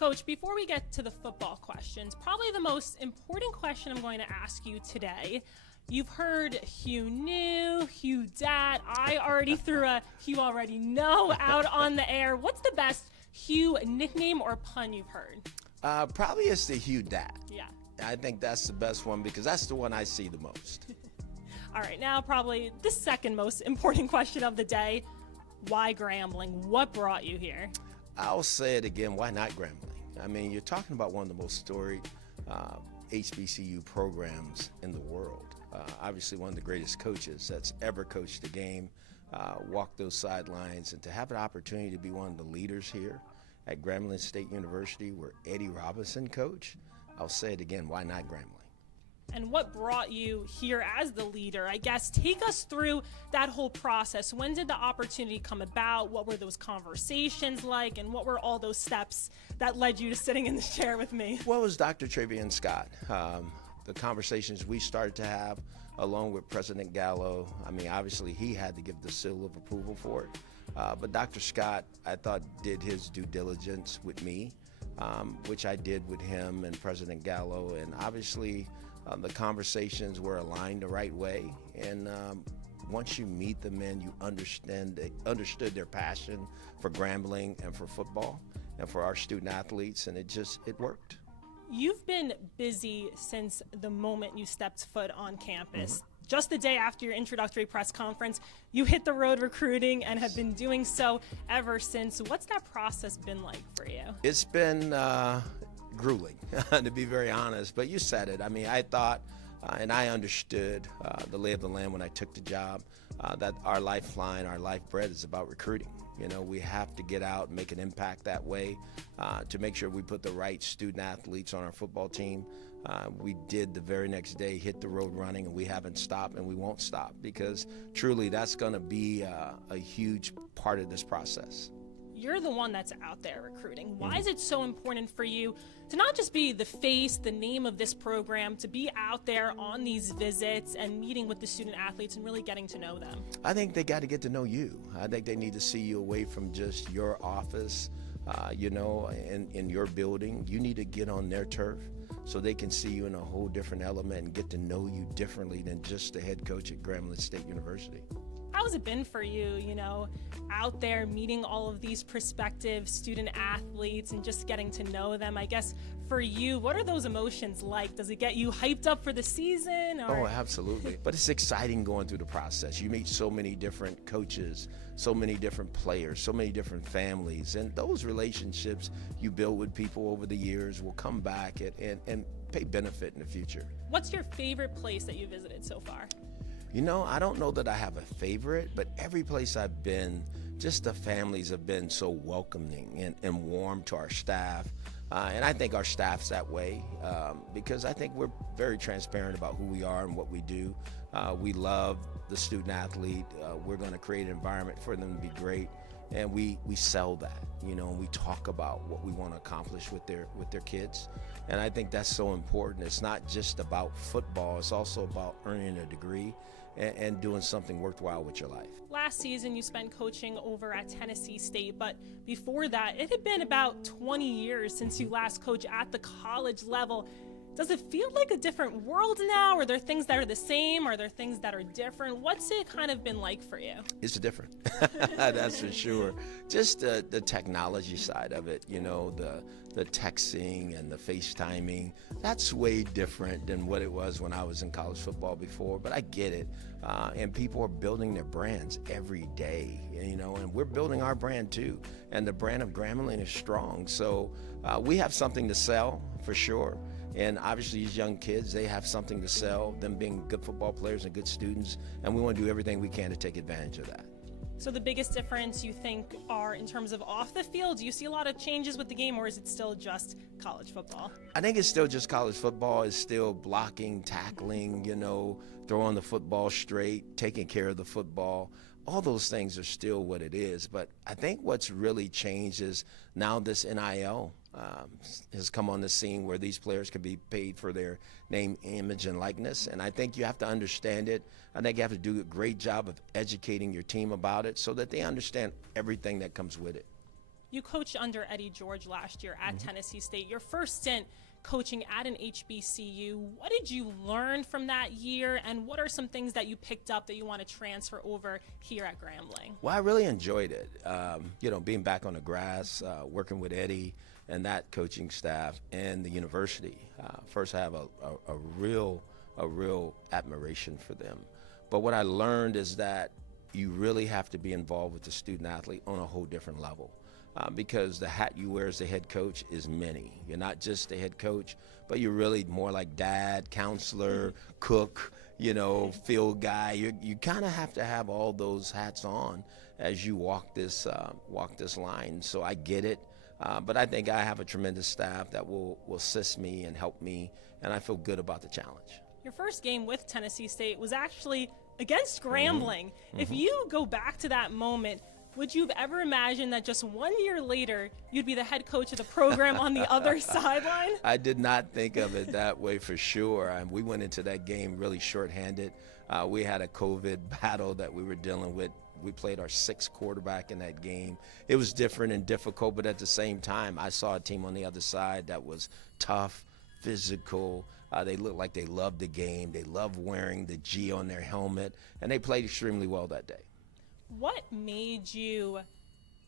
Coach, before we get to the football questions, probably the most important question I'm going to ask you today. You've heard Hue knew, Hue dat. I already threw a Hue already know out on the air. What's the best Hue nickname or pun you've heard? Probably it's the Hue dat. Yeah. I think that's the best one because that's the one I see the most. All right, now probably the second most important question of the day. Why Grambling? What brought you here? I'll say it again, why not Grambling? I mean, you're talking about one of the most storied HBCU programs in the world. Obviously one of the greatest coaches that's ever coached the game, walked those sidelines, and to have an opportunity to be one of the leaders here at Grambling State University where Eddie Robinson coached, I'll say it again, why not Grambling? And what brought you here as the leader? I guess take us through that whole process. When did the opportunity come about? What were those conversations like? And what were all those steps that led you to sitting in this chair with me? Well, it was Dr. Travian Scott. The conversations we started to have along with President Gallo, I mean, obviously he had to give the seal of approval for it. But Dr. Scott, I thought, did his due diligence with me, which I did with him and President Gallo. And obviously, the conversations were aligned the right way, and once you meet the men, you understood their passion for Grambling and for football and for our student athletes, and it worked. You've been busy since the moment you stepped foot on campus. Just the day after your introductory press conference, you hit the road recruiting and have been doing so ever since. What's that process been like for you? It's been grueling, to be very honest, but you said it. I mean, I thought and I understood the lay of the land when I took the job, that our lifeline, our lifeblood is about recruiting. You know, we have to get out and make an impact that way to make sure we put the right student athletes on our football team. We did the very next day, hit the road running, and we haven't stopped and we won't stop because truly that's going to be a huge part of this process. You're the one that's out there recruiting. Why is it so important for you to not just be the face, the name of this program, to be out there on these visits and meeting with the student athletes and really getting to know them? I think they got to get to know you. I think they need to see you away from just your office, you know, in your building. You need to get on their turf so they can see you in a whole different element and get to know you differently than just the head coach at Grambling State University. How has it been for you, you know, out there meeting all of these prospective student athletes and just getting to know them? I guess for you, what are those emotions like? Does it get you hyped up for the season? Or? Oh, absolutely. But it's exciting going through the process. You meet so many different coaches, so many different players, so many different families, and those relationships you build with people over the years will come back and pay benefit in the future. What's your favorite place that you visited so far? You know, I don't know that I have a favorite, but every place I've been, just the families have been so welcoming and warm to our staff. And I think our staff's that way because I think we're very transparent about who we are and what we do. We love the student athlete. We're going to create an environment for them to be great. And we sell that, you know, and we talk about what we want to accomplish with their kids. And I think that's so important. It's not just about football. It's also about earning a degree and doing something worthwhile with your life. Last season, you spent coaching over at Tennessee State, but before that, it had been about 20 years since you last coached at the college level. Does it feel like a different world now? Are there things that are the same? Are there things that are different? What's it kind of been like for you? It's different, that's for sure. Just the technology side of it, you know, the texting and the FaceTiming, that's way different than what it was when I was in college football before, but I get it. And people are building their brands every day, you know, and we're building our brand too. And the brand of Grambling is strong. So we have something to sell for sure. And obviously these young kids, they have something to sell, them being good football players and good students, and we want to do everything we can to take advantage of that. So the biggest difference you think are in terms of off the field? Do you see a lot of changes with the game, or is it still just college football? I think it's still just college football. It's still blocking, tackling, you know, throwing the football straight, taking care of the football. All those things are still what it is. But I think what's really changed is now this NIL has come on the scene where these players can be paid for their name, image, and likeness. And I think you have to understand it. I think you have to do a great job of educating your team about it so that they understand everything that comes with it. You coached under Eddie George last year at Tennessee State. Your first stint coaching at an HBCU. What did you learn from that year, and what are some things that you picked up that you want to transfer over here at Grambling? Well, I really enjoyed it. Being back on the grass, working with Eddie and that coaching staff and the university. First, I have a real admiration for them. But what I learned is that you really have to be involved with the student athlete on a whole different level. Because the hat you wear as the head coach is many. You're not just the head coach, but you're really more like dad, counselor, cook, field guy. You kind of have to have all those hats on as you walk this line. So I get it, but I think I have a tremendous staff that will assist me and help me, and I feel good about the challenge. Your first game with Tennessee State was actually against Grambling. If you go back to that moment, would you have ever imagined that just 1 year later, you'd be the head coach of the program on the other sideline? I did not think of it that way for sure. We went into that game really shorthanded. We had a COVID battle that we were dealing with. We played our sixth quarterback in that game. It was different and difficult, but at the same time, I saw a team on the other side that was tough, physical. They looked like they loved the game. They loved wearing the G on their helmet, and they played extremely well that day. What made you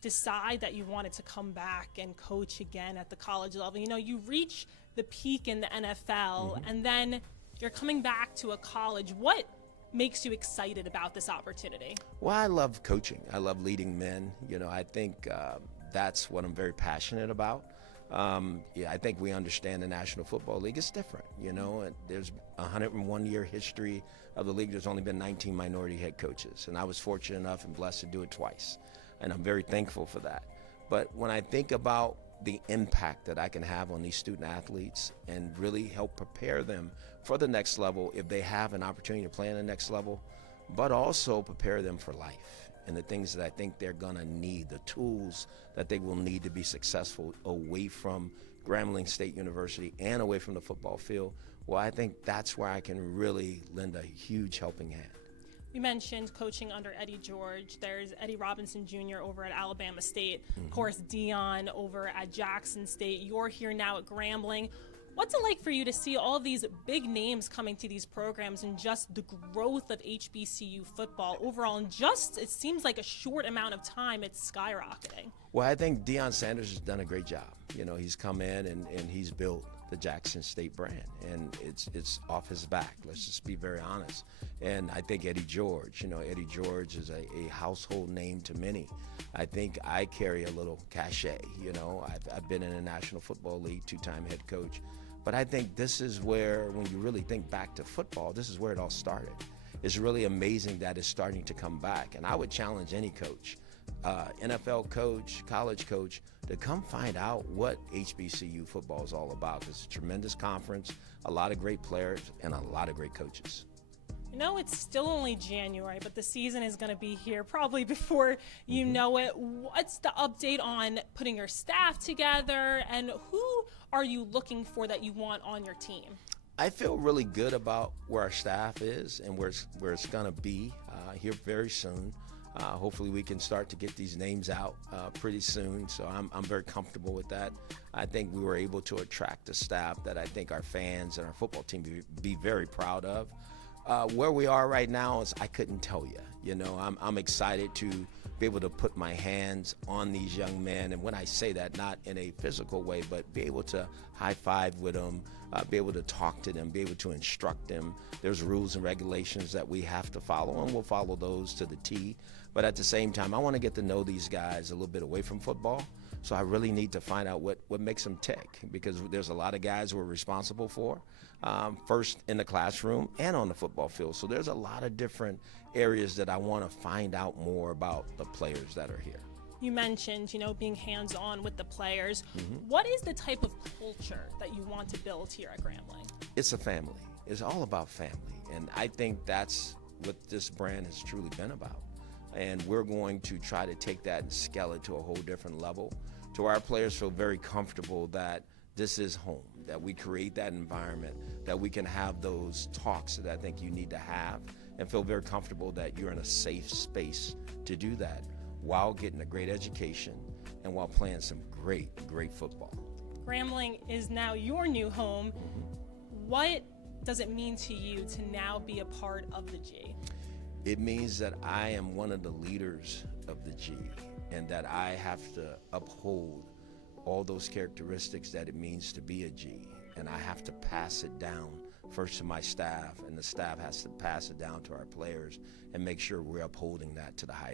decide that you wanted to come back and coach again at the college level? You reach the peak in the NFL, and then you're coming back to a college. What makes you excited about this opportunity? Well, I love coaching. I love leading men. I think that's what I'm very passionate about. I think we understand the National Football League is different, and there's a 101-year history of the league. There's only been 19 minority head coaches, and I was fortunate enough and blessed to do it twice, and I'm very thankful for that. But when I think about the impact that I can have on these student athletes and really help prepare them for the next level if they have an opportunity to play in the next level, but also prepare them for life and the things that I think they're going to need, the tools that they will need to be successful away from Grambling State University and away from the football field, well, I think that's where I can really lend a huge helping hand. You mentioned coaching under Eddie George. There's Eddie Robinson Jr. over at Alabama State. Of course, Dion over at Jackson State. You're here now at Grambling. What's it like for you to see all these big names coming to these programs and just the growth of HBCU football overall? And just, it seems like a short amount of time, it's skyrocketing. Well, I think Deion Sanders has done a great job. He's come in and he's built the Jackson State brand, and it's off his back. Let's just be very honest. And I think Eddie George, Eddie George is a household name to many. I think I carry a little cachet. I've been in the National Football League, two-time head coach. But I think this is where, when you really think back to football, this is where it all started. It's really amazing that it's starting to come back. And I would challenge any coach, NFL coach, college coach, to come find out what HBCU football is all about. It's a tremendous conference, a lot of great players, and a lot of great coaches. It's still only January, but the season is going to be here probably before you know it. What's the update on putting your staff together, and who are you looking for that you want on your team? I feel really good about where our staff is and where it's going to be here very soon. Hopefully we can start to get these names out pretty soon, so I'm very comfortable with that. I think we were able to attract a staff that I think our fans and our football team be very proud of. Where we are right now is I couldn't tell you. I'm excited to be able to put my hands on these young men, and when I say that, not in a physical way, but be able to high five with them, be able to talk to them, be able to instruct them. There's rules and regulations that we have to follow, and we'll follow those to the T. But at the same time, I want to get to know these guys a little bit away from football. So I really need to find out what makes them tick, because there's a lot of guys we're responsible for, first in the classroom and on the football field. So there's a lot of different areas that I want to find out more about the players that are here. You mentioned, being hands-on with the players. What is the type of culture that you want to build here at Grambling? It's a family. It's all about family. And I think that's what this brand has truly been about. And we're going to try to take that and scale it to a whole different level, to where our players feel very comfortable that this is home, that we create that environment, that we can have those talks that I think you need to have, and feel very comfortable that you're in a safe space to do that while getting a great education and while playing some great football. Grambling is now your new home. What does it mean to you to now be a part of the G? It means that I am one of the leaders of the G, and that I have to uphold all those characteristics that it means to be a G. And I have to pass it down first to my staff, and the staff has to pass it down to our players and make sure we're upholding that to the highest.